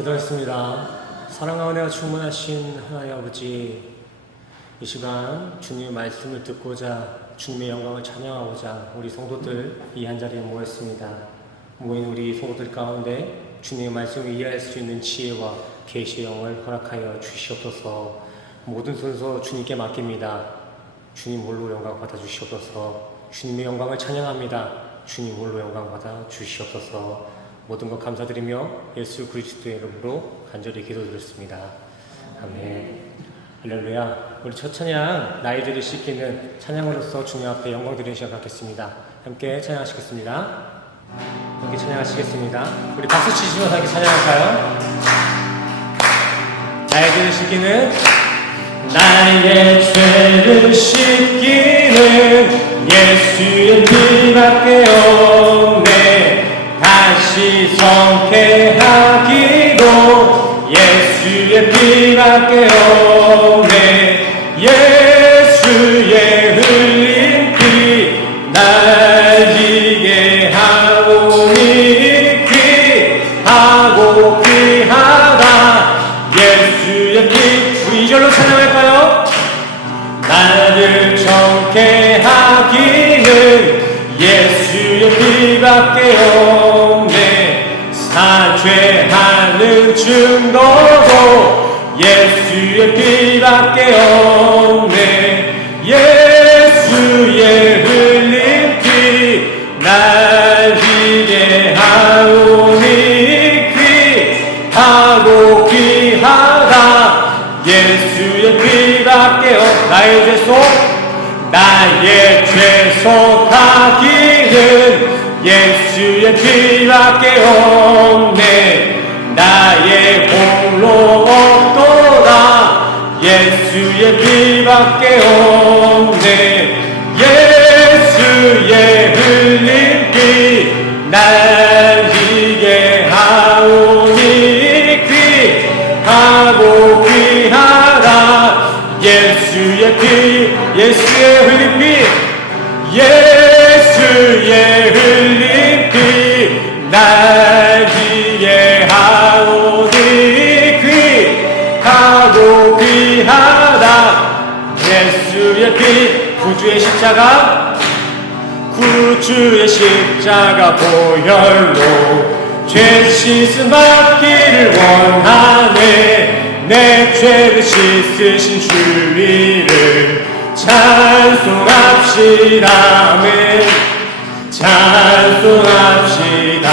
기도하겠습니다. 사랑과 은혜가 충만하신 하나님 아버지, 이 시간 주님의 말씀을 듣고자 주님의 영광을 찬양하고자 우리 성도들 이 한자리에 모였습니다. 모인 우리 성도들 가운데 주님의 말씀을 이해할 수 있는 지혜와 계시의 영을 허락하여 주시옵소서. 모든 순서 주님께 맡깁니다. 주님 홀로 영광 받아 주시옵소서. 주님의 영광을 찬양합니다. 주님 홀로 영광 받아 주시옵소서. 모든 것 감사드리며 예수 그리스도의 이름으로 간절히 기도드렸습니다. 아멘. 할렐루야. 우리 첫 찬양, 나이들을 씻기는 찬양으로서 주님 앞에 영광 드리는 시간 갖겠습니다. 함께 찬양하시겠습니다. 함께 찬양하시겠습니다. 우리 박수 치시면서 함께 찬양할까요? 나이들을 씻기는, 나의 죄를 씻기는 예수의 피밖에 없네. 다시 성쾌하기도 예수의 피밖에 없네. 예수의 흘린 피 날리게 하오니 귀하고 귀하다 예수의 피. 우리 2절로 찬양할까요? 나를 정케 하기는 예수의 피밖에 없네. 사죄하는 증거도 예수의 피밖에 없네. 예수의 흘린 피 날리게 하오니 귀하고 귀하다 예수의 피밖에 없네. 나의 죄 속하기는 예수의 피밖에 없네. 나의 홀로 없도다 예수의 피밖에 없네. 예수의 흘린 피 날리게 하오니 귀하고 귀하다 예수의 피. 예수의 흘린 피, 예수의 흘린 피 날리게 하오니 귀하고 귀하다 예수의 피. 구주의 십자가, 구주의 십자가 보혈로 죄 씻음 받기를 원하네. 내 죄를 씻으신 주위를 찬송합시다. 아멘. 찬송합시다.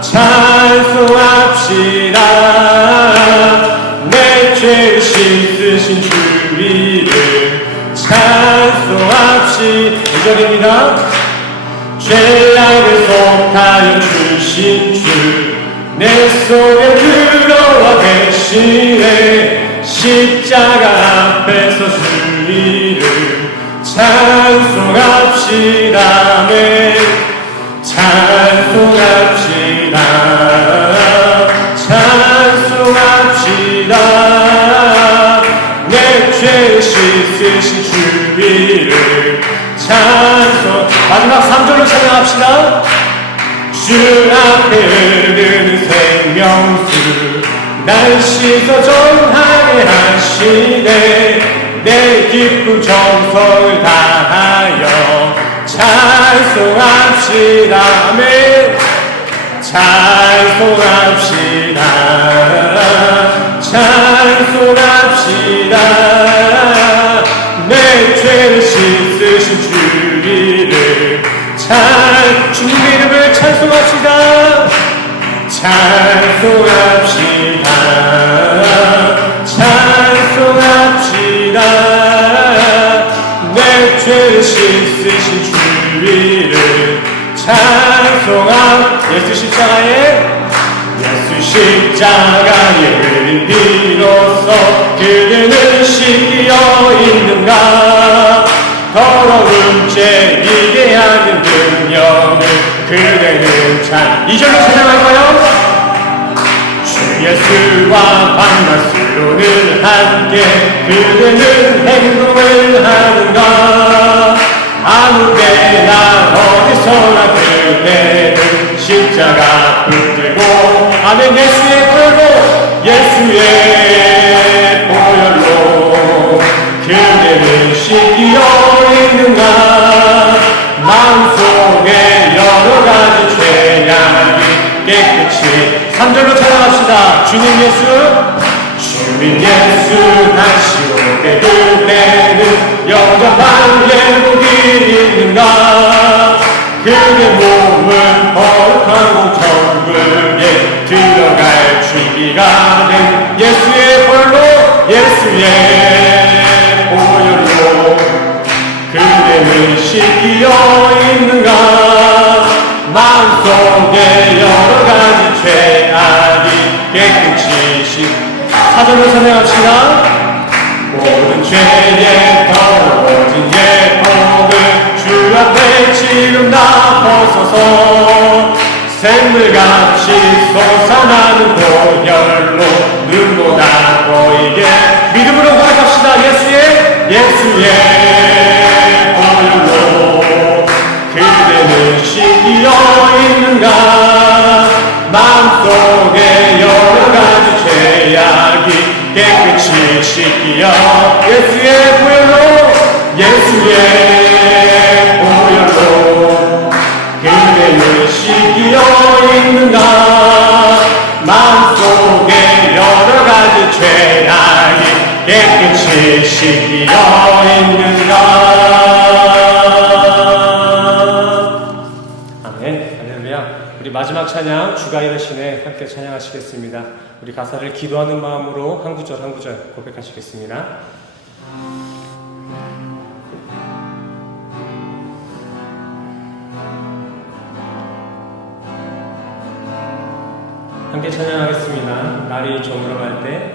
찬송합시다. 내 죄를 씻으신 주위를 찬송합시다. 2절입니다. 죄악을 속하여 주신 주 내 속에 들어와 계시네. 십자가 앞에서 주의를 찬송합시다. 아멘. 찬송합시다. 찬송합시다. 내 죄 씻으신 주의를 찬송. 마지막 3절로 찬양합시다. 주 앞에 흐르는 생명수 날 씻어 정하게 하시네. 내 기쁨 정성을 다하여 찬송합시다. 아멘. 찬송합시다. 찬송합시다. 내 죄를 씻으신 주리를 주님의 이름을 찬송합시다. 찬송합시다. 찬송합시다. 내 죄를 씻으신 주위를 예수 십자가에, 예수 십자가에 흘린 피로써 그대는 씻기어 있는가. 더러운 죄 이해하는 능력을 그대는 찬. 2절로 찬양할까요? 주 예수와 만났으로는 함께 그대는 행동을 하는가. 아무 때나 어디서나 그대는 십자가 붙들고 아멘. 예수의 보혈로 예수의 보혈로 그대는 씻기어 있는가. 마음속에 여러가지 죄악이 깨끗이 3절로 찬양합시다. 주님 예수 다시 오게 그대는 영접한 예복이 있는가. 그대 몸은 거룩하고 천국에 들어갈 준비가 된 예수의 보혈로 그대는 씻기어 있는가. 마음속에 여러가지 죄악이 깨끗이 사절로 찬양합시다. 모든 죄에 더러워진 예복을 주 앞에 지금 다 벗어서 샘물같이 솟아나는 보혈로 눈보다 보이게 믿음으로 고백합시다. 예수의 보혈로 그대는 씻기어 있는가. 마음속에 여러가지 죄악이 깨끗이 씻기어 예수의 보혈로 그대는 씻기어 있는가. 마음속에 여러가지 죄악이 깨끗이 씻기어 있는가. 아멘. 할렐루야. 우리 마지막 찬양 주가 이르시네 함께 찬양하시겠습니다. 우리 가사를 기도하는 마음으로 한 구절 한 구절 고백하시겠습니다. 함께 찬양하겠습니다. 날이 저물어 갈 때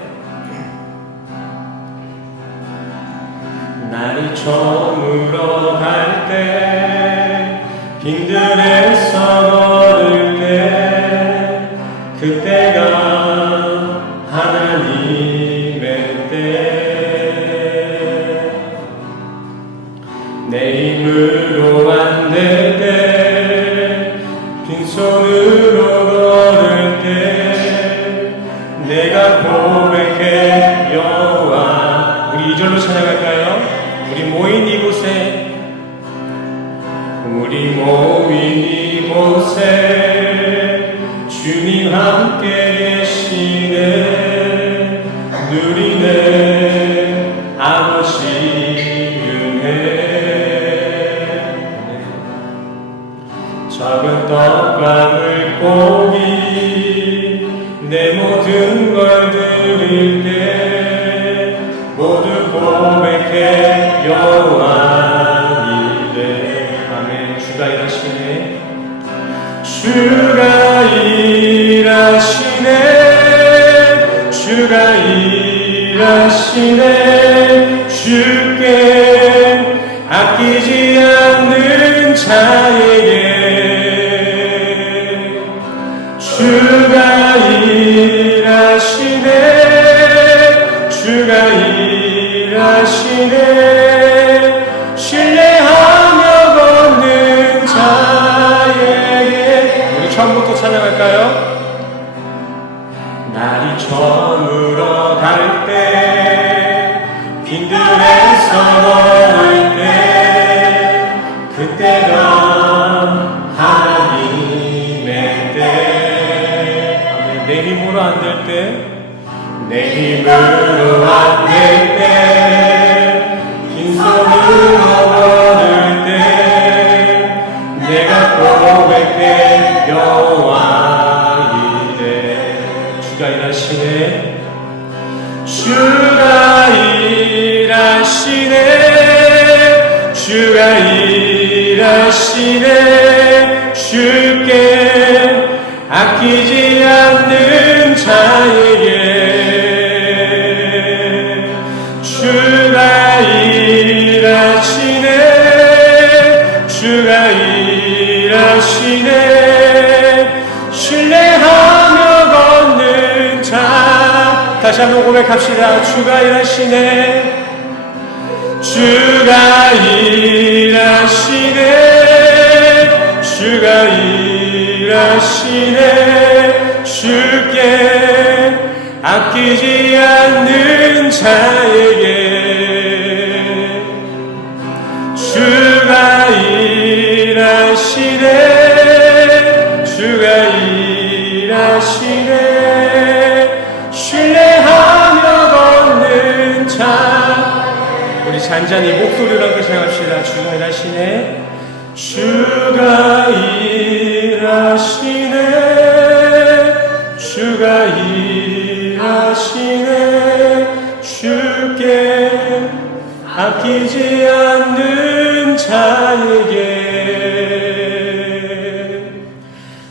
날이 저물어 갈 때 빈들에서 걸을 때 그때가 하나님의 때 내 힘으로 안 될 때 빈손으로 걸을 때 내가 고백해 여호와. 우리 2절로 찬양할까요? 우리 모인 이곳에 주님 함께 계시네. 누리네 아버지 은혜. 적은 떡과 물고기 내 모든 걸 드릴 때 모두 고백해 여호와 이래. 아멘. 주가 일하시네. 주가 일하시네. 주가 일하시네. 주께 아끼지 않는 자에게 주가 일하시네. 주가 일하시네. 신뢰하며 걷는 자에게. 우리 처음부터 찬양할까요? 날이 저물어 갈 때 빈들에서 걸을 때 그때가 하나님의 때. 아멘. 내 힘으로 안 될 때 내 힘으로 안 될 때 빈손으로 걸을 때 내가 고백해 여호와 이래. 주가 일하시네. 주가 일하시네. 주가 일하시네. 주께 아끼지 않는 자에게 주가 일하시네. 주가 일하시네. 신뢰하며 걷는 자. 다시 한번 고백합시다. 주가 일하시네. 주가 일하시네. 주가 일하시네. 주께 아끼지 않는 자에게 주가 일하시네. 주가 일하시네. 신뢰하며 걷는 자. 우리 잔잔히 목소리로 함께 생각합시다. 주가 일하시네. 주가 일하시네. 주가 일하시네. 주께 아끼지 않는 자에게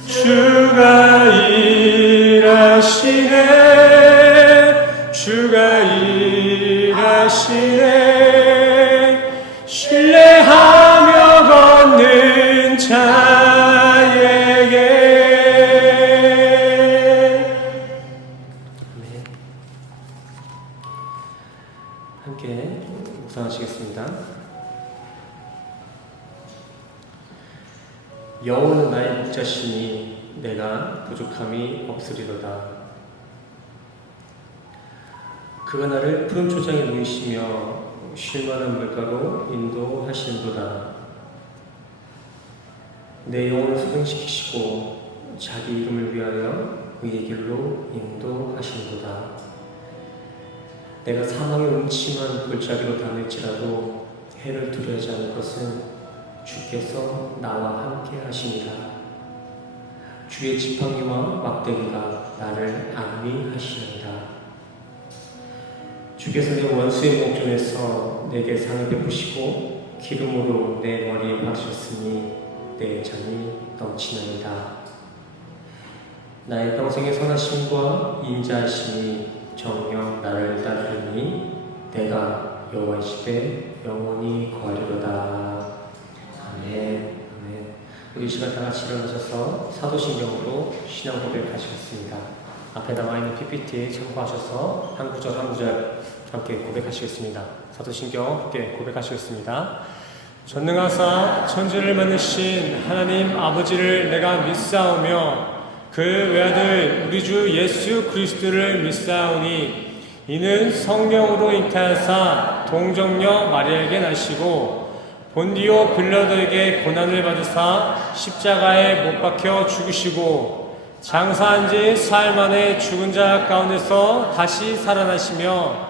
주가 일하시네. 주가 일하시네. 신뢰하며 걷는 자에게. 아멘. 함께 묵상하시겠습니다. 여호와는 나의 목자시니 내가 부족함이 없으리로다. 그가 나를 푸른 초장에 누이시며 쉴만한 물가로 인도하시는도다. 내 영혼을 소생시키시고 자기 이름을 위하여 의의 길로 인도하시는도다. 내가 사망의 음침한 골짜기로 다닐지라도 해를 두려워하지 않을 것은 주께서 나와 함께 하시니라. 주의 지팡이와 막대기가 나를 안위하시느니라. 주께서 내 원수의 목전에서 내게 상을 베푸시고 기름으로 내 머리에 바르셨으니 내 잔이 넘치나이다. 나의 평생의 선하심과 인자하심이 정녕 나를 따르니 내가 여호와의 집에 영원히 거하리로다. 아멘. 아멘. 우리 이 시간 다 같이 일어나셔서 사도신경으로 신앙 고백하시겠습니다. 앞에 나와있는 PPT에 참고하셔서 한 구절 한 구절 함께 고백하시겠습니다. 사도신경 함께 고백하시겠습니다. 전능하사 천지를 만드신 하나님 아버지를 내가 믿사오며 그 외아들 우리 주 예수 그리스도를 믿사오니 이는 성령으로 잉태하사 동정녀 마리아에게 나시고 본디오 빌라도에게 고난을 받으사 십자가에 못 박혀 죽으시고 장사한 지 사흘 만에 죽은 자 가운데서 다시 살아나시며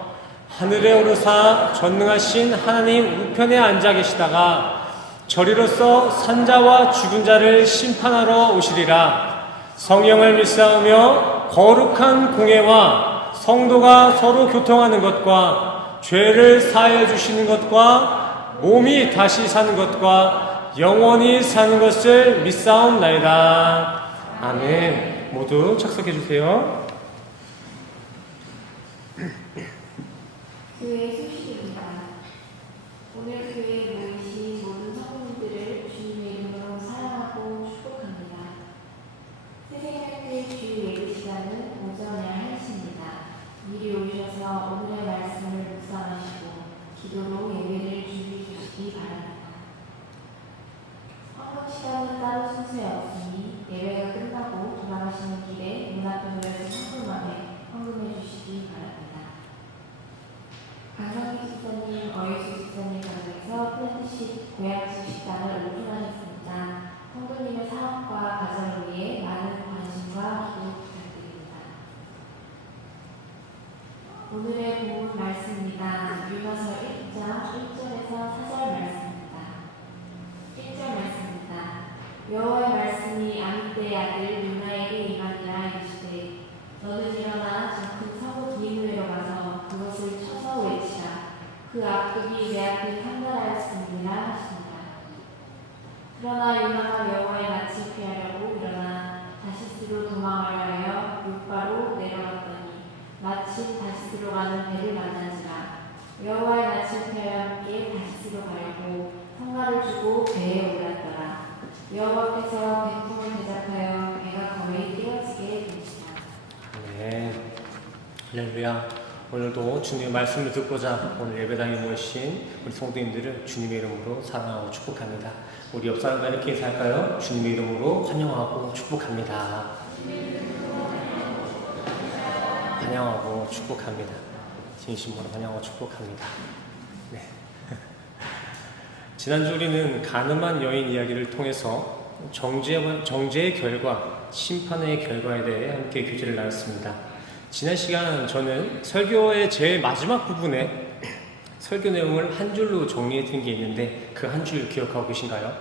하늘에 오르사 전능하신 하나님 우편에 앉아 계시다가 저리로서 산자와 죽은 자를 심판하러 오시리라. 성령을 믿사오며 거룩한 공예와 성도가 서로 교통하는 것과 죄를 사하여 주시는 것과 몸이 다시 사는 것과 영원히 사는 것을 믿사옵나이다. 아멘. 모두 착석해 주세요. 교회 소식입니다. 오늘 교회에 모이신 모든 성도님들을 주님의 이름으로 사랑하고 축복합니다. 새생명교회 주일 예배 시간은 오전에 1시입니다. 미리 오셔서 오늘의 말씀을 묵상하시고 기도로 예배를 준비해 주시기 바랍니다. 헌금 시간은 따로 순서에 없으니 예배가 끝나고 돌아가시는 길에 문 앞에 놓여진 헌금함에 헌금해 주시기 바랍니다. 강성기 집사님, 어유수 집사님 가정에서 플랜트식 고향식 식단을 오픈하셨습니다. 성도님의 사업과 가정을 위해 많은 관심과 기도 부탁드립니다. 오늘의 본문 말씀입니다. 유가서 1장 1절에서 4절 말씀입니다. 1절 말씀입니다. 여호와의 말씀이 아미떼의 아들 므나에게 임하니라. 이르시되 너는 일어나 저 큰 성읍 니느웨로 가서 그것을 쳐서 외치라. 그 악독이 내 앞에 판단하였습니다 하시니라. 그러나 요나가 여호와의 낯을 피하려고 일어나 다시스로 도망하려 하여 룻바로 내려갔더니 마침 다시스로 가는 배를 만나지라. 여호와의 낯을 피하여 함께 다시스로 가려고 성과를 주고 배에 올랐더라. 여호와께서 백풍을 대적하여 배가 거의 깨어지게 되시라. 네. 할렐루야. 오늘도 주님의 말씀을 듣고자 오늘 예배당에 모이신 우리 성도님들을 주님의 이름으로 사랑하고 축복합니다. 우리 옆 사람과 이렇게 인사할까요? 주님의 이름으로 환영하고 축복합니다. 환영하고 축복합니다. 진심으로 환영하고 축복합니다. 네. 지난주 우리는 가늠한 여인 이야기를 통해서 정죄의 결과, 심판의 결과에 대해 함께 교제를 나눴습니다. 지난 시간 저는 설교의 제일 마지막 부분에 설교 내용을 한 줄로 정리해 드린 게 있는데 그 한 줄 기억하고 계신가요?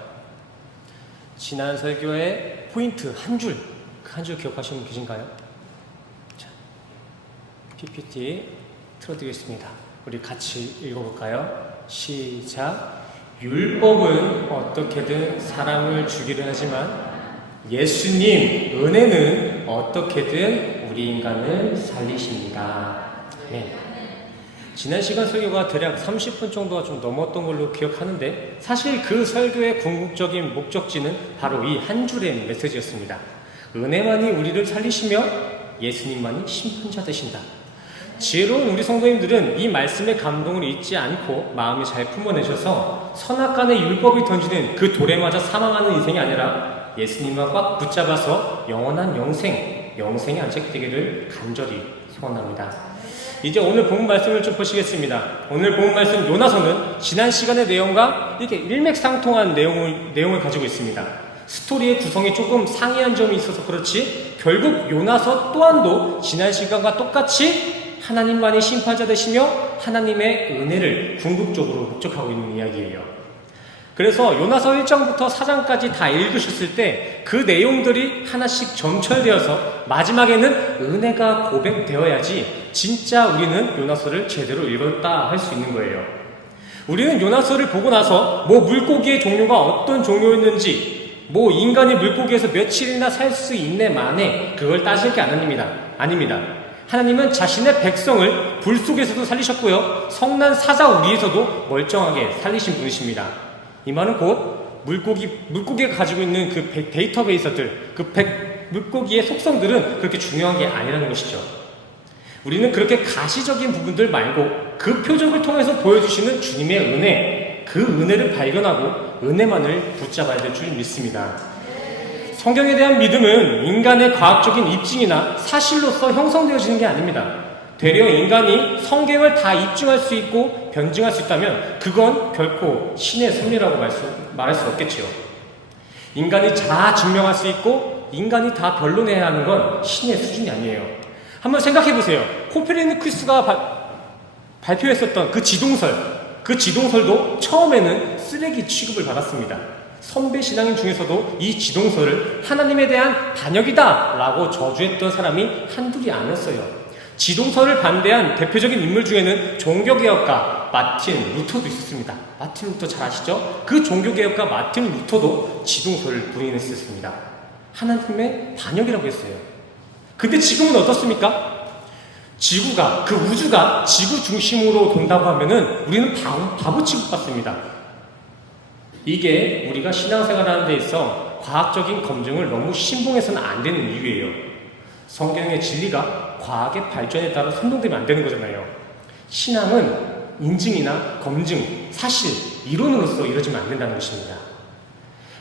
지난 설교의 포인트 한 줄, 그 한 줄 기억하시는 분 계신가요? 자, PPT 틀어드리겠습니다. 우리 같이 읽어볼까요? 시작. 율법은 어떻게든 사람을 죽이려 하지만 예수님 은혜는 어떻게든 우리 인간을 살리십니다. 네. 지난 시간 설교가 대략 30분 정도가 좀 넘었던 걸로 기억하는데 사실 그 설교의 궁극적인 목적지는 바로 이 한 줄의 메시지였습니다. 은혜만이 우리를 살리시며 예수님만이 심판자 되신다. 지혜로운 우리 성도님들은 이 말씀의 감동을 잊지 않고 마음에 잘 품어내셔서 선악간의 율법이 던지는 그 돌에 맞아 사망하는 인생이 아니라 예수님과 꽉 붙잡아서 영원한 영생에 안착되기를 간절히 소원합니다. 이제 오늘 본문 말씀을 좀 보시겠습니다. 오늘 본문 말씀 요나서는 지난 시간의 내용과 이렇게 일맥상통한 내용을 가지고 있습니다. 스토리의 구성이 조금 상이한 점이 있어서 그렇지 결국 요나서 또한도 지난 시간과 똑같이 하나님만이 심판자 되시며 하나님의 은혜를 궁극적으로 목적하고 있는 이야기예요. 그래서 요나서 1장부터 4장까지 다 읽으셨을 때 그 내용들이 하나씩 점철되어서 마지막에는 은혜가 고백되어야지 진짜 우리는 요나서를 제대로 읽었다 할 수 있는 거예요. 우리는 요나서를 보고 나서 물고기의 종류가 어떤 종류였는지 인간이 물고기에서 며칠이나 살 수 있네 마네 그걸 따질 게 아닙니다. 하나님은 자신의 백성을 불 속에서도 살리셨고요. 성난 사자 우리에서도 멀쩡하게 살리신 분이십니다. 이 말은 곧 물고기가 가지고 있는 그 데이터베이스들, 물고기의 속성들은 그렇게 중요한 게 아니라는 것이죠. 우리는 그렇게 가시적인 부분들 말고 그 표적을 통해서 보여주시는 주님의 은혜, 그 은혜를 발견하고 은혜만을 붙잡아야 될 줄 믿습니다. 성경에 대한 믿음은 인간의 과학적인 입증이나 사실로서 형성되어지는 게 아닙니다. 되려 인간이 성경을 다 입증할 수 있고 변증할 수 있다면 그건 결코 신의 섭리라고 말할 수 없겠지요. 인간이 다 증명할 수 있고 인간이 다 변론해야 하는 건 신의 수준이 아니에요. 한번 생각해 보세요. 코페르니쿠스가 발표했었던 그 지동설도 처음에는 쓰레기 취급을 받았습니다. 선배 신앙인 중에서도 이 지동설을 하나님에 대한 반역이다 라고 저주했던 사람이 한둘이 아니었어요. 지동설을 반대한 대표적인 인물 중에는 종교개혁가 마틴 루터도 있었습니다. 마틴 루터 잘 아시죠? 그 종교개혁가 마틴 루터도 지동설을 부인했었습니다. 하나님의 반역이라고 했어요. 근데 지금은 어떻습니까? 지구가, 그 우주가 지구 중심으로 돈다고 하면은 우리는 바보 취급받습니다. 이게 우리가 신앙생활하는 데 있어 과학적인 검증을 너무 신봉해서는 안 되는 이유예요. 성경의 진리가 과학의 발전에 따라 선동되면 안 되는 거잖아요. 신앙은 인증이나 검증, 사실, 이론으로서 이루어지면 안 된다는 것입니다.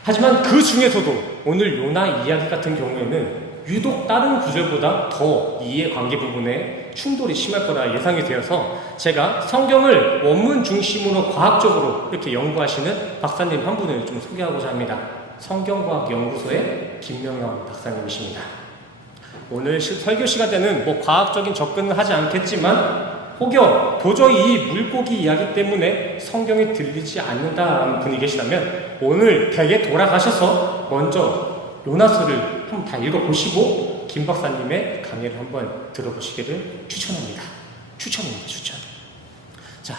하지만 그 중에서도 오늘 요나 이야기 같은 경우에는 유독 다른 구절보다 더 이해관계 부분에 충돌이 심할 거라 예상이 되어서 제가 성경을 원문 중심으로 과학적으로 이렇게 연구하시는 박사님 한 분을 좀 소개하고자 합니다. 성경과학연구소의 김명현 박사님이십니다. 오늘 설교 시간 때는 과학적인 접근은 하지 않겠지만 혹여 도저히 이 물고기 이야기 때문에 성경이 들리지 않는다는 분이 계시다면 오늘 댁에 돌아가셔서 먼저 요나서를 한번 다 읽어보시고 김 박사님의 강의를 한번 들어보시기를 추천합니다. 추천. 자,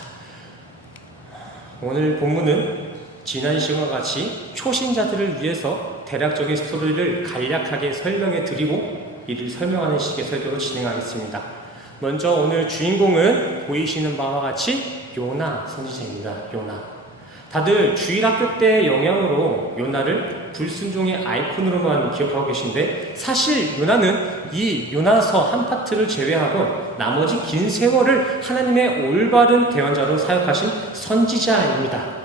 오늘 본문은 지난 시간과 같이 초신자들을 위해서 대략적인 스토리를 간략하게 설명해 드리고 이를 설명하는 식의 설교로 진행하겠습니다. 먼저 오늘 주인공은 보이시는 바와 같이 요나 선지자입니다. 요나. 다들 주일학교 때 영향으로 요나를 불순종의 아이콘으로만 기억하고 계신데 사실 요나는 이 요나서 한 파트를 제외하고 나머지 긴 세월을 하나님의 올바른 대언자로 사역하신 선지자입니다.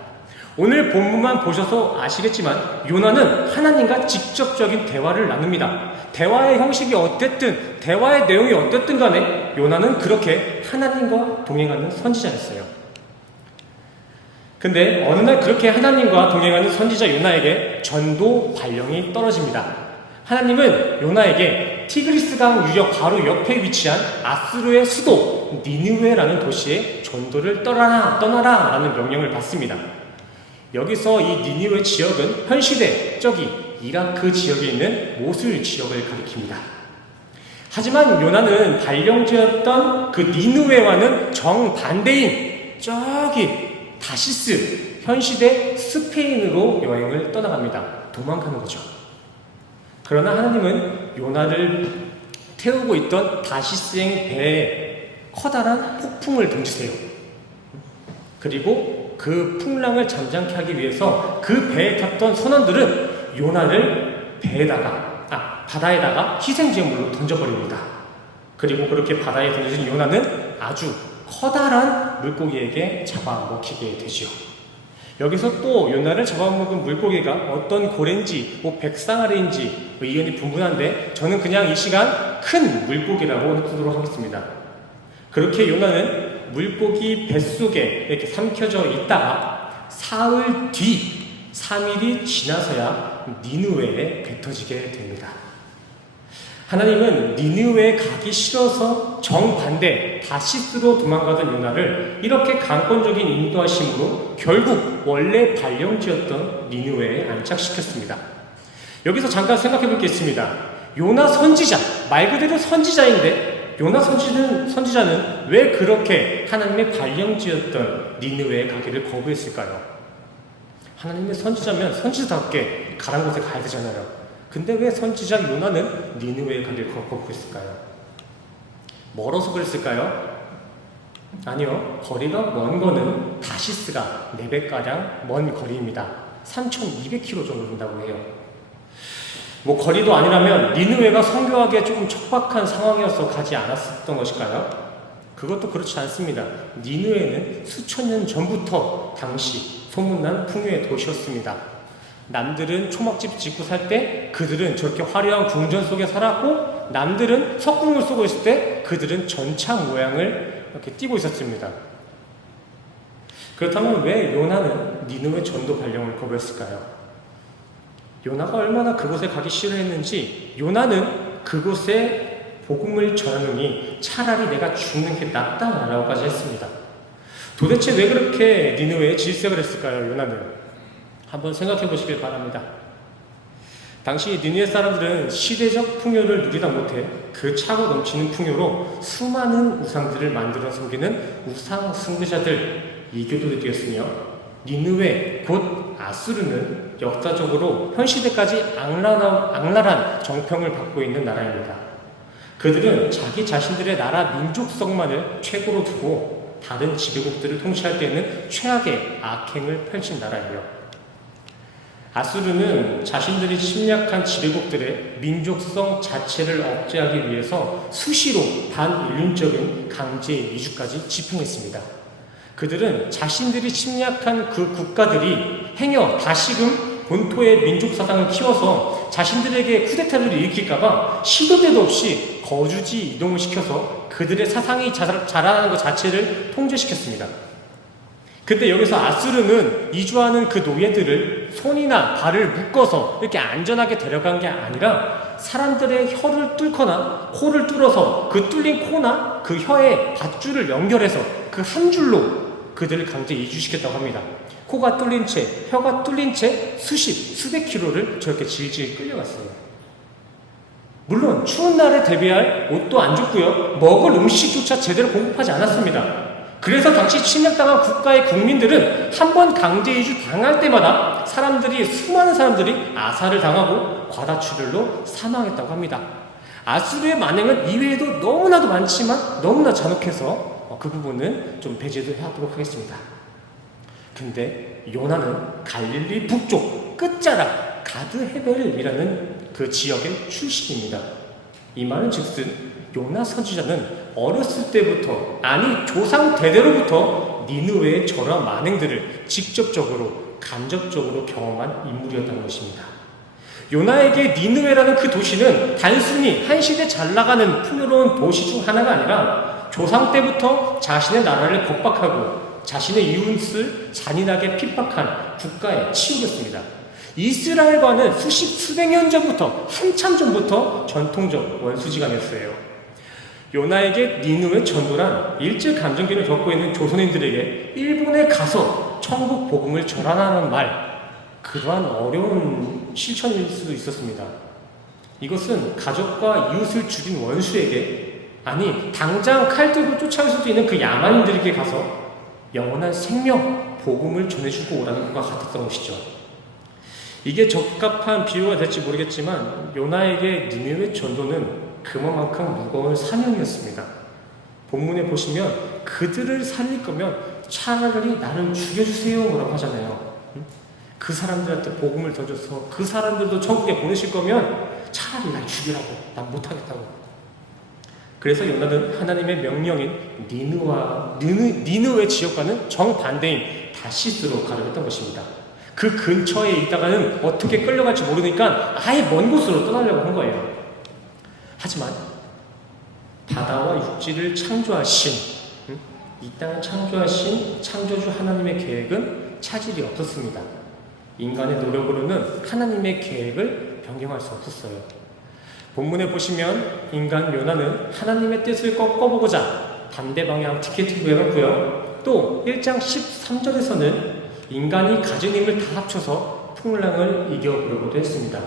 오늘 본문만 보셔서 아시겠지만 요나는 하나님과 직접적인 대화를 나눕니다. 대화의 형식이 어땠든 대화의 내용이 어땠든 간에 요나는 그렇게 하나님과 동행하는 선지자였어요. 근데 어느 날 그렇게 하나님과 동행하는 선지자 요나에게 전도 발령이 떨어집니다. 하나님은 요나에게 티그리스강 유역 바로 옆에 위치한 아수르의 수도 니느웨라는 도시에 전도를 떠나라 라는 명령을 받습니다. 여기서 이 니느웨 지역은 현시대 저기 이라크 지역에 있는 모술 지역을 가리킵니다. 하지만 요나는 발령지였던 그 니느웨와는 정반대인 저기 다시스 현시대 스페인으로 여행을 떠나갑니다. 도망가는 거죠. 그러나 하나님은 요나를 태우고 있던 다시스행 배에 커다란 폭풍을 던지세요. 그리고 그 풍랑을 잠잠케 하기 위해서 그 배에 탔던 선원들은 요나를 바다에다가 희생제물로 던져버립니다. 그리고 그렇게 바다에 던져진 요나는 아주 커다란 물고기에게 잡아먹히게 되지요. 여기서 또 요나를 잡아먹은 물고기가 어떤 고래인지 백상아래인지 의견이 분분한데 저는 그냥 이 시간 큰 물고기라고 해두도록 하겠습니다. 그렇게 요나는 물고기 뱃속에 이렇게 삼켜져 있다가 사흘 뒤 3일이 지나서야 니느웨에 뱉어지게 됩니다. 하나님은 니느웨에 가기 싫어서 정반대 다시스로 도망가던 요나를 이렇게 강권적인 인도하심으로 결국 원래 발령지였던 니느웨에 안착시켰습니다. 여기서 잠깐 생각해 볼 게 있습니다. 요나 선지자, 말 그대로 선지자인데 요나 선지자는 왜 그렇게 하나님의 발령지였던 니느웨에 가기를 거부했을까요? 하나님의 선지자면 선지자답게 가란 곳에 가야 되잖아요. 근데 왜 선지자 요나는 니느웨에 가기를 거부했을까요? 멀어서 그랬을까요? 아니요. 거리가 먼 거는 다시스가 4배가량 먼 거리입니다. 3,200km 정도 된다고 해요. 거리도 아니라면 니느웨가 선교하기에 조금 척박한 상황이어서 가지 않았었던 것일까요? 그것도 그렇지 않습니다. 니느웨는 수천 년 전부터 당시 소문난 풍요의 도시였습니다. 남들은 초막집 짓고 살 때 그들은 저렇게 화려한 궁전 속에 살았고, 남들은 석궁을 쏘고 있을 때 그들은 전차 모양을 이렇게 띄고 있었습니다. 그렇다면 왜 요나는 니느웨 전도 발령을 거부했을까요? 요나가 얼마나 그곳에 가기 싫어했는지 요나는 그곳에 복음을 전하느니 차라리 내가 죽는 게 낫다라고까지 했습니다. 도대체 왜 그렇게 니느웨에 질색을 했을까요? 요나는 한번 생각해 보시길 바랍니다. 당시 니느웨 사람들은 시대적 풍요를 누리다 못해 그 차고 넘치는 풍요로 수많은 우상들을 만들어 섬기는 우상 숭배자들 이교도들이었으며, 니느웨 곧 아수르는 역사적으로 현시대까지 악랄한 정평을 받고 있는 나라입니다. 그들은 자기 자신들의 나라 민족성만을 최고로 두고 다른 지배국들을 통치할 때에는 최악의 악행을 펼친 나라예요. 아수르는 자신들이 침략한 지배국들의 민족성 자체를 억제하기 위해서 수시로 반인륜적인 강제 이주까지 집행했습니다. 그들은 자신들이 침략한 그 국가들이 행여 다시금 본토의 민족 사상을 키워서 자신들에게 쿠데타를 일으킬까봐 시도 때도 없이 거주지 이동을 시켜서 그들의 사상이 자라나는 것 자체를 통제시켰습니다. 근데 여기서 아수르는 이주하는 그 노예들을 손이나 발을 묶어서 이렇게 안전하게 데려간 게 아니라 사람들의 혀를 뚫거나 코를 뚫어서 그 뚫린 코나 그 혀에 밧줄을 연결해서 그 한 줄로 그들을 강제 이주시켰다고 합니다. 코가 뚫린 채, 혀가 뚫린 채 수백 킬로를 저렇게 질질 끌려갔어요. 물론 추운 날에 대비할 옷도 안 줬고요, 먹을 음식조차 제대로 공급하지 않았습니다. 그래서 당시 침략당한 국가의 국민들은 한 번 강제 이주 당할 때마다 수많은 사람들이 아사를 당하고 과다출혈로 사망했다고 합니다. 아수르의 만행은 이외에도 너무나도 많지만 너무나 잔혹해서 그 부분은 좀 배제도 하도록 하겠습니다. 근데 요나는 갈릴리 북쪽 끝자락 가드헤벨이라는 그 지역의 출신입니다. 이 말은 즉슨 요나 선지자는 어렸을 때부터, 아니 조상 대대로부터 니느웨의 저러한 만행들을 직접적으로 간접적으로 경험한 인물이었다는 것입니다. 요나에게 니느웨라는 그 도시는 단순히 한 시대 잘 나가는 풍요로운 도시 중 하나가 아니라 조상 때부터 자신의 나라를 겁박하고 자신의 이웃을 잔인하게 핍박한 국가의 치욕이었습니다. 이스라엘과는 수백 년 전부터, 한참 전부터 전통적 원수지간이었어요. 요나에게 니느웨 전도란 일제 감정기를 겪고 있는 조선인들에게 일본에 가서 천국 복음을 전하라는 말, 그러한 어려운 실천일 수도 있었습니다. 이것은 가족과 이웃을 죽인 원수에게, 아니 당장 칼 들고 쫓아올 수도 있는 그 야만인들에게 가서 영원한 생명, 복음을 전해주고 오라는 것과 같았던 것이죠. 이게 적합한 비유가 될지 모르겠지만 요나에게 니느웨 전도는 그만큼 무거운 사명이었습니다. 본문에 보시면 그들을 살릴 거면 차라리 나를 죽여주세요 라고 하잖아요. 그 사람들한테 복음을 던져서 그 사람들도 천국에 보내실 거면 차라리 날 죽이라고, 난 못하겠다고. 그래서 요나는 하나님의 명령인 니느웨 지역과는 정반대인 다시스로 가려 했던 것입니다. 그 근처에 있다가는 어떻게 끌려갈지 모르니까 아예 먼 곳으로 떠나려고 한 거예요. 하지만 바다와 육지를 창조하신, 이 땅을 창조하신 창조주 하나님의 계획은 차질이 없었습니다. 인간의 노력으로는 하나님의 계획을 변경할 수 없었어요. 본문에 보시면 인간 요나는 하나님의 뜻을 꺾어보고자 반대 방향 티켓을 구해놨고요. 또 1장 13절에서는 인간이 가진 힘을 다 합쳐서 풍랑을 이겨보려고도 했습니다.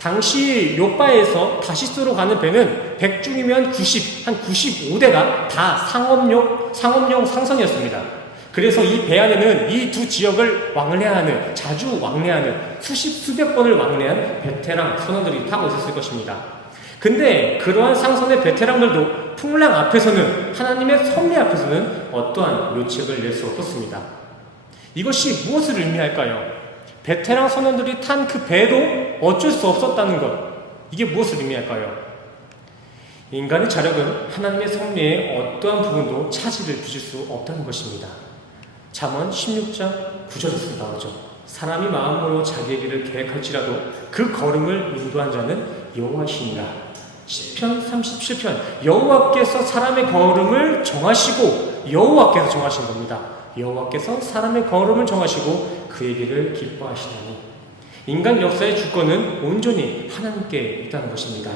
당시 요바에서 다시스로 가는 배는 100중이면 95대가 다 상업용 상선이었습니다. 그래서 이 배 안에는 이 두 지역을 왕래하는, 자주 왕래하는, 수백 번을 왕래한 베테랑 선원들이 타고 있었을 것입니다. 근데 그러한 상선의 베테랑들도 풍랑 앞에서는, 하나님의 섭리 앞에서는 어떠한 묘책을 낼 수 없었습니다. 이것이 무엇을 의미할까요? 베테랑 선원들이 탄 그 배도 어쩔 수 없었다는 것, 이게 무엇을 의미할까요? 인간의 자력은 하나님의 섭리에 어떠한 부분도 차질을 빚을 수 없다는 것입니다. 잠언 16장 9절에서 나오죠. 사람이 마음으로 자기의 길을 계획할지라도 그 걸음을 인도한 자는 여호와시니라. 시편 37편, 여호와께서 사람의 걸음을 정하시고, 여호와께서 정하신 겁니다. 여호와께서 사람의 걸음을 정하시고 그의 길을 기뻐하시나니. 인간 역사의 주권은 온전히 하나님께 있다는 것입니다.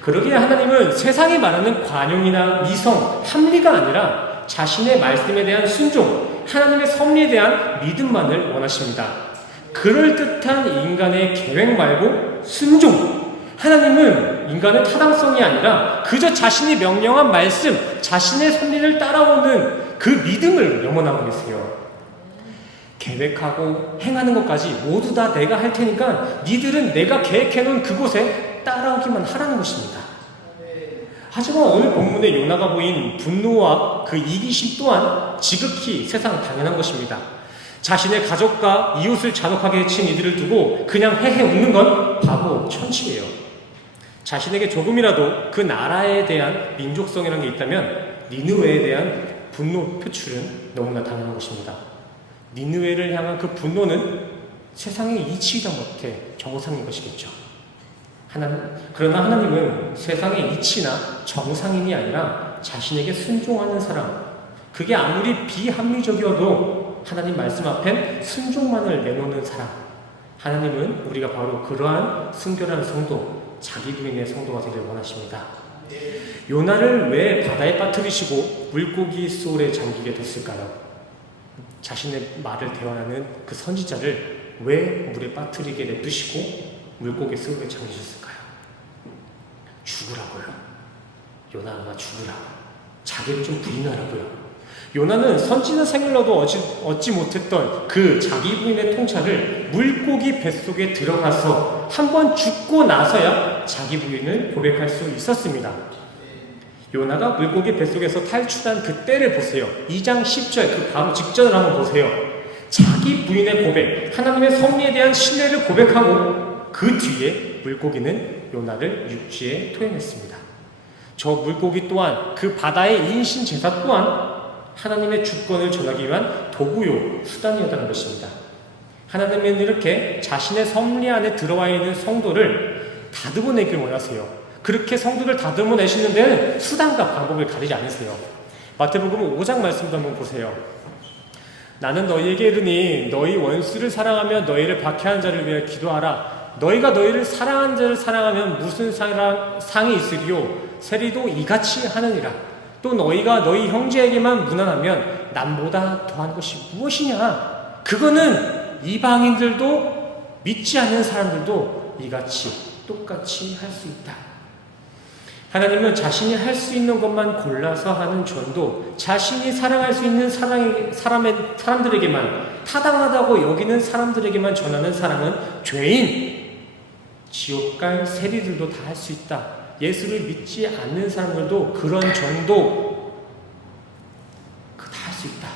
그러기에 하나님은 세상이 말하는 관용이나 이성, 합리가 아니라 자신의 말씀에 대한 순종, 하나님의 섭리에 대한 믿음만을 원하십니다. 그럴듯한 인간의 계획 말고 순종. 하나님은 인간의 타당성이 아니라 그저 자신이 명령한 말씀, 자신의 섭리를 따라오는 그 믿음을 염원하고 계세요. 계획하고 행하는 것까지 모두 다 내가 할 테니까 니들은 내가 계획해놓은 그곳에 따라오기만 하라는 것입니다. 하지만 오늘 본문에 요나가 보인 분노와 그 이기심 또한 지극히 세상 당연한 것입니다. 자신의 가족과 이웃을 잔혹하게 해친 이들을 두고 그냥 헤헤 웃는 건 바보 천치예요. 자신에게 조금이라도 그 나라에 대한 민족성이라는 게 있다면 니느웨에 대한 분노 표출은 너무나 당연한 것입니다. 니느웨를 향한 그 분노는 세상에 이치이다 못해 정상인 것이겠죠. 그러나 하나님은 세상의 이치나 정상인이 아니라 자신에게 순종하는 사람, 그게 아무리 비합리적이어도 하나님 말씀 앞엔 순종만을 내놓는 사람, 하나님은 우리가 바로 그러한 순결한 성도, 자기 부인의 성도가 되길 원하십니다. 요나를 왜 바다에 빠뜨리시고 물고기 소울에 잠기게 됐을까요? 자신의 말을 대화하는 그 선지자를 왜 물에 빠뜨리게 냅두시고 물고기 소울에 잠기셨을까요? 죽으라고요. 요나가 죽으라고. 자기를 좀 부인하라고요. 요나는 선지자 생일로도 얻지 못했던 그 자기 부인의 통찰을 물고기 뱃속에 들어가서 한번 죽고 나서야 자기 부인을 고백할 수 있었습니다. 요나가 물고기 뱃속에서 탈출한 그 때를 보세요. 2장 10절 그 바로 직전을 한번 보세요. 자기 부인의 고백, 하나님의 섭리에 대한 신뢰를 고백하고 그 뒤에 물고기는 요나를 육지에 토해냈습니다. 저 물고기 또한 그 바다의 인신 제사 또한 하나님의 주권을 전하기 위한 도구요 수단이었다는 것입니다. 하나님은 이렇게 자신의 섭리 안에 들어와 있는 성도를 다듬어내길 원하세요. 그렇게 성도를 다듬어내시는 데는 수단과 방법을 가리지 않으세요. 마태복음 5장 말씀도 한번 보세요. 나는 너희에게 이르니 너희 원수를 사랑하며 너희를 박해한 자를 위해 기도하라. 너희가 너희를 사랑한 자를 사랑하면 무슨 상이 있으리요? 세리도 이같이 하느니라. 또 너희가 너희 형제에게만 무난하면 남보다 더한 것이 무엇이냐? 그거는 이방인들도 믿지 않는 사람들도 이같이 똑같이 할 수 있다. 하나님은 자신이 할 수 있는 것만 골라서 하는 전도, 자신이 사랑할 수 있는 사람들에게만, 타당하다고 여기는 사람들에게만 전하는 사랑은 죄인, 지옥 갈 세리들도 다 할 수 있다. 예수를 믿지 않는 사람들도 그런 전도 다 할 수 있다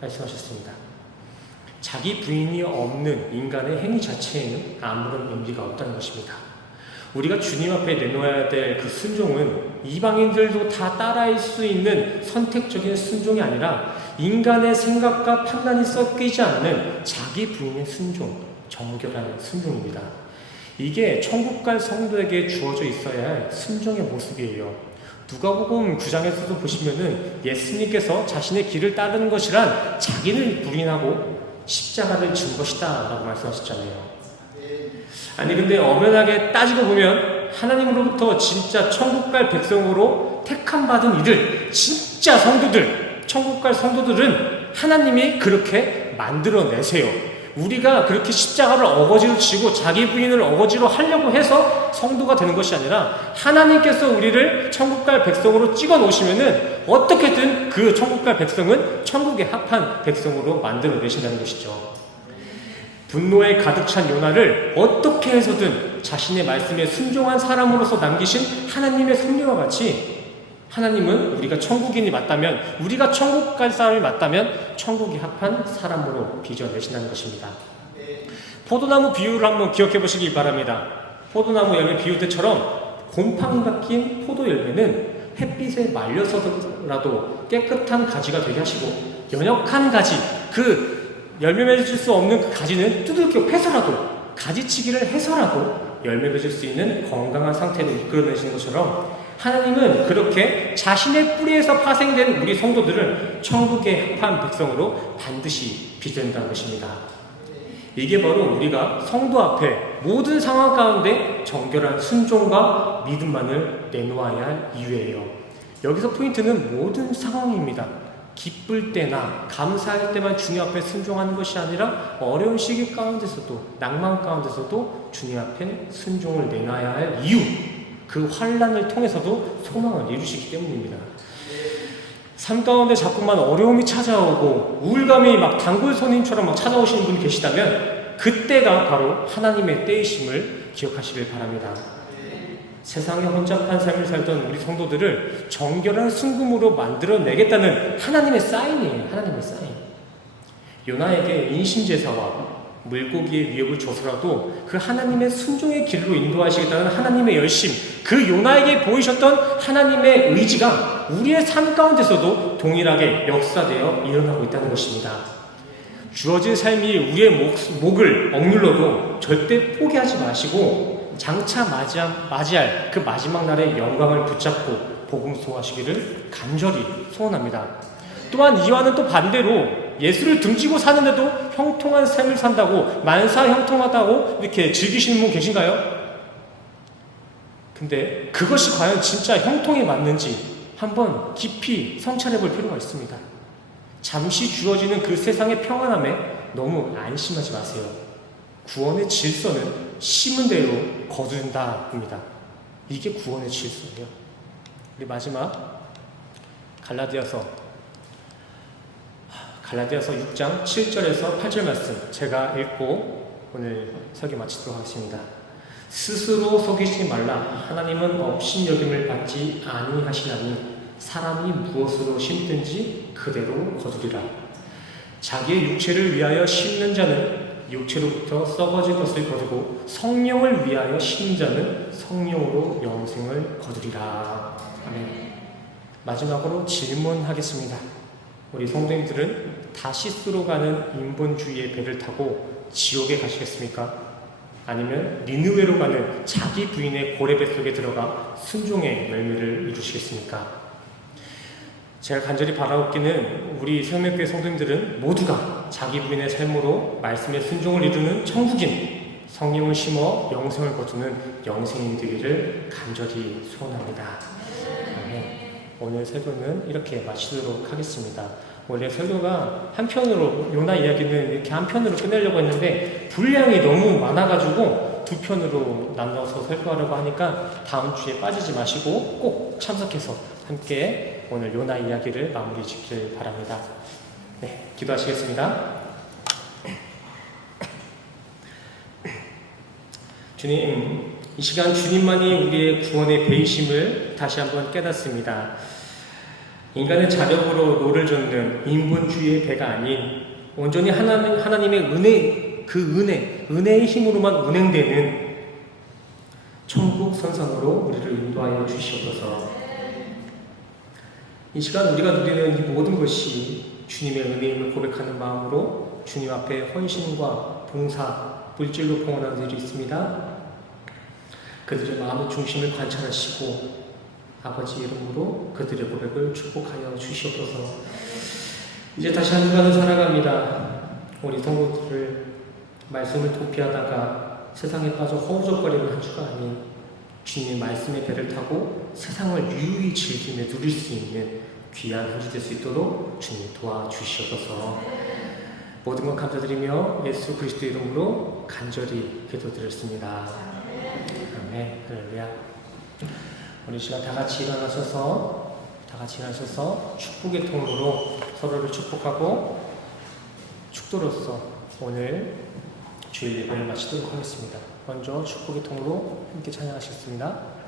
말씀하셨습니다. 자기 부인이 없는 인간의 행위 자체에는 아무런 의미가 없다는 것입니다. 우리가 주님 앞에 내놓아야 될 그 순종은 이방인들도 다 따라할 수 있는 선택적인 순종이 아니라 인간의 생각과 판단이 섞이지 않는 자기 부인의 순종, 정결한 순종입니다. 이게 천국 갈 성도에게 주어져 있어야 할 순종의 모습이에요. 누가복음 9장에서도 보시면은 예수님께서 자신의 길을 따르는 것이란 자기를 부인하고 십자가를 진 것이다 라고 말씀하셨잖아요. 아니 근데 엄연하게 따지고 보면 하나님으로부터 진짜 천국 갈 백성으로 택함 받은 이들, 진짜 성도들, 천국 갈 성도들은 하나님이 그렇게 만들어내세요. 우리가 그렇게 십자가를 어거지로 지고 자기 부인을 어거지로 하려고 해서 성도가 되는 것이 아니라 하나님께서 우리를 천국 갈 백성으로 찍어 놓으시면은 어떻게든 그 천국 갈 백성은 천국에 합한 백성으로 만들어 내신다는 것이죠. 분노에 가득 찬 요나를 어떻게 해서든 자신의 말씀에 순종한 사람으로서 남기신 하나님의 섭리와 같이 하나님은 우리가 천국인이 맞다면, 우리가 천국 갈 사람이 맞다면 천국에 합한 사람으로 빚어내신다는 것입니다. 포도나무 비유를 한번 기억해 보시길 바랍니다. 포도나무 열매 비유 때처럼 곰팡이가 낀 포도 열매는 햇빛에 말려서라도 깨끗한 가지가 되게 하시고, 연약한 가지, 그 열매 맺을 수 없는 그 가지는 두들겨 패서라도, 가지치기를 해서라도 열매 맺을 수 있는 건강한 상태로 이끌어내시는 것처럼 하나님은 그렇게 자신의 뿌리에서 파생된 우리 성도들을 천국에 합한 백성으로 반드시 빚어낸다는 것입니다. 이게 바로 우리가 성도 앞에 모든 상황 가운데 정결한 순종과 믿음만을 내놓아야 할 이유예요. 여기서 포인트는 모든 상황입니다. 기쁠 때나 감사할 때만 주님 앞에 순종하는 것이 아니라 어려운 시기 가운데서도, 낭만 가운데서도 주님 앞에 순종을 내놔야 할 이유, 그 환난을 통해서도 소망을 이루시기 때문입니다. 삶 가운데 자꾸만 어려움이 찾아오고 우울감이 막 단골 손님처럼 막 찾아오시는 분이 계시다면 그때가 바로 하나님의 때이심을 기억하시길 바랍니다. 세상에 혼잡한 삶을 살던 우리 성도들을 정결한 순금으로 만들어내겠다는 하나님의 사인이에요. 하나님의 사인. 요나에게 인신제사와 물고기의 위협을 줘서라도 그 하나님의 순종의 길로 인도하시겠다는 하나님의 열심, 그 요나에게 보이셨던 하나님의 의지가 우리의 삶 가운데서도 동일하게 역사되어 일어나고 있다는 것입니다. 주어진 삶이 우리의 목을 억눌러도 절대 포기하지 마시고 장차 맞이할 그 마지막 날의 영광을 붙잡고 복음 소하시기를 간절히 소원합니다. 또한 이와는 또 반대로 예수를 등지고 사는데도 형통한 삶을 산다고, 만사 형통하다고 이렇게 즐기시는 분 계신가요? 근데 그것이 과연 진짜 형통에 맞는지 한번 깊이 성찰해 볼 필요가 있습니다. 잠시 주어지는 그 세상의 평안함에 너무 안심하지 마세요. 구원의 질서는 심은 대로 거둔다입니다. 이게 구원의 질서예요. 우리 마지막 갈라디아서 6장 7절에서 8절 말씀 제가 읽고 오늘 설교 마치도록 하겠습니다. 스스로 속이지 말라. 하나님은 업신여김을 받지 아니하시나니 사람이 무엇으로 심든지 그대로 거두리라. 자기의 육체를 위하여 심는 자는 육체로부터 썩어질 것을 거두고 성령을 위하여 심는 자는 성령으로 영생을 거두리라. 아멘. 마지막으로 질문하겠습니다. 우리 성도님들은 다시스로 가는 인본주의의 배를 타고 지옥에 가시겠습니까? 아니면 니느웨로 가는 자기 부인의 고레배 속에 들어가 순종의 열매를 이루시겠습니까? 제가 간절히 바라옵기는 우리 생명교회 성도님들은 모두가 자기 부인의 삶으로 말씀의 순종을 이루는 천국인 성령을 심어 영생을 거두는 영생인 되기를 간절히 소원합니다. 오늘 설교는 이렇게 마치도록 하겠습니다. 원래 설교가 한편으로 요나 이야기는 이렇게 한편으로 끝내려고 했는데 분량이 너무 많아가지고 두 편으로 나눠서 설교하려고 하니까 다음 주에 빠지지 마시고 꼭 참석해서 함께 오늘 요나 이야기를 마무리 짓길 바랍니다. 네, 기도하시겠습니다. 주님, 이 시간 주님만이 우리의 구원의 배이심을 다시 한번 깨닫습니다. 인간의 자력으로 노를 젓는 인본주의의 배가 아닌 온전히 하나님의 은혜, 은혜의 힘으로만 운행되는 천국 선상으로 우리를 인도하여 주시옵소서. 이 시간 우리가 누리는 이 모든 것이 주님의 은혜임을 고백하는 마음으로 주님 앞에 헌신과 봉사, 물질로 봉헌하는 일이 있습니다. 그들의 마음의 중심을 관찰하시고 아버지 이름으로 그들의 고백을 축복하여 주시옵소서. 이제 다시 한 주간을 살아갑니다. 우리 성도들을 말씀을 도피하다가 세상에 빠져 허우적거리는 한 주가 아닌 주님의 말씀의 배를 타고 세상을 유유히 즐기며 누릴 수 있는 귀한 한 주 될 수 있도록 주님 도와주시옵소서. 모든 것 감사드리며 예수 그리스도 이름으로 간절히 기도드렸습니다. 아멘. 할렐루야. 우리 시간 다 같이 일어나셔서 축복의 통로로 서로를 축복하고 축도로서 오늘 주일 예배를 마치도록 하겠습니다. 먼저 축복의 통로로 함께 찬양하시겠습니다.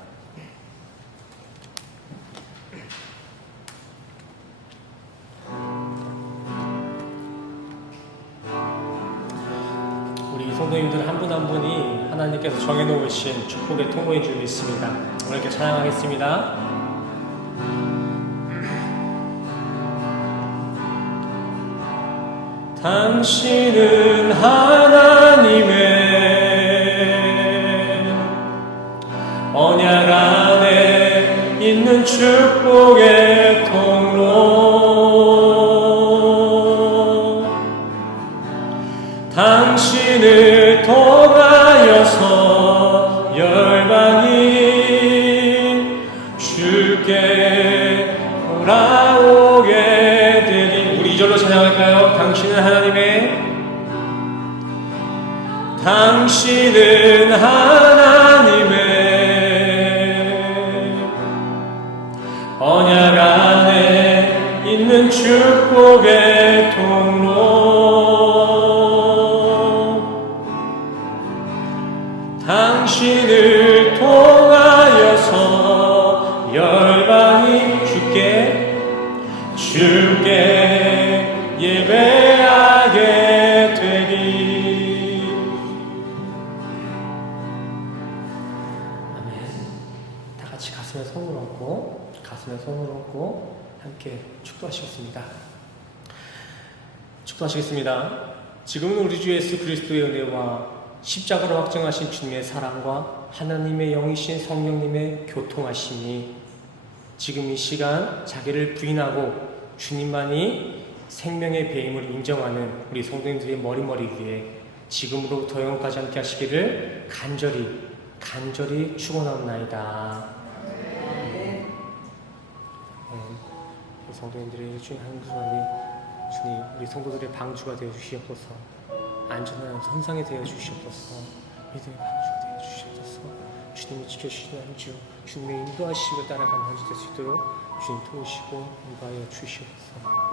우리 성도님들 한 분 한 분이 하나님께서 정해놓으신 축복의 통로인 줄 믿습니다. 오늘 이렇게 찬양하겠습니다. 당신은 하나님의 언약 안에 있는 축복의 통로, 당신을 통하여서 열방이 주께 돌아오게 되리. 우리 2절로 찬양할까요? 당신은 하나님의 언약 안에 있는 축복의 통로, 당신을 통하여서 열방이 주께 예배하게 되리. 아멘. 다 같이 가슴에 손을 얹고 함께 축도하시겠습니다. 지금은 우리 주 예수 그리스도의 은혜와 십자가로 확정하신 주님의 사랑과 하나님의 영이신 성령님의 교통하심이 지금 이 시간 자기를 부인하고 주님만이 생명의 배임을 인정하는 우리 성도님들의 머리 위에 지금으로부터 영원까지 함께 하시기를 간절히 축원하옵나이다. 우리 성도님들의 주님 한 주간이 주님 우리 성도들의 방주가 되어 주시옵소서. 안전한 선상이 되어 주시옵소서. 믿음의 방주가 되어 주시옵소서. 주님이 지켜주시는 한 주, 주님의 인도하심을 따라가는 한 주 될 수 있도록 주님 도우시고 인도하여 주시옵소서.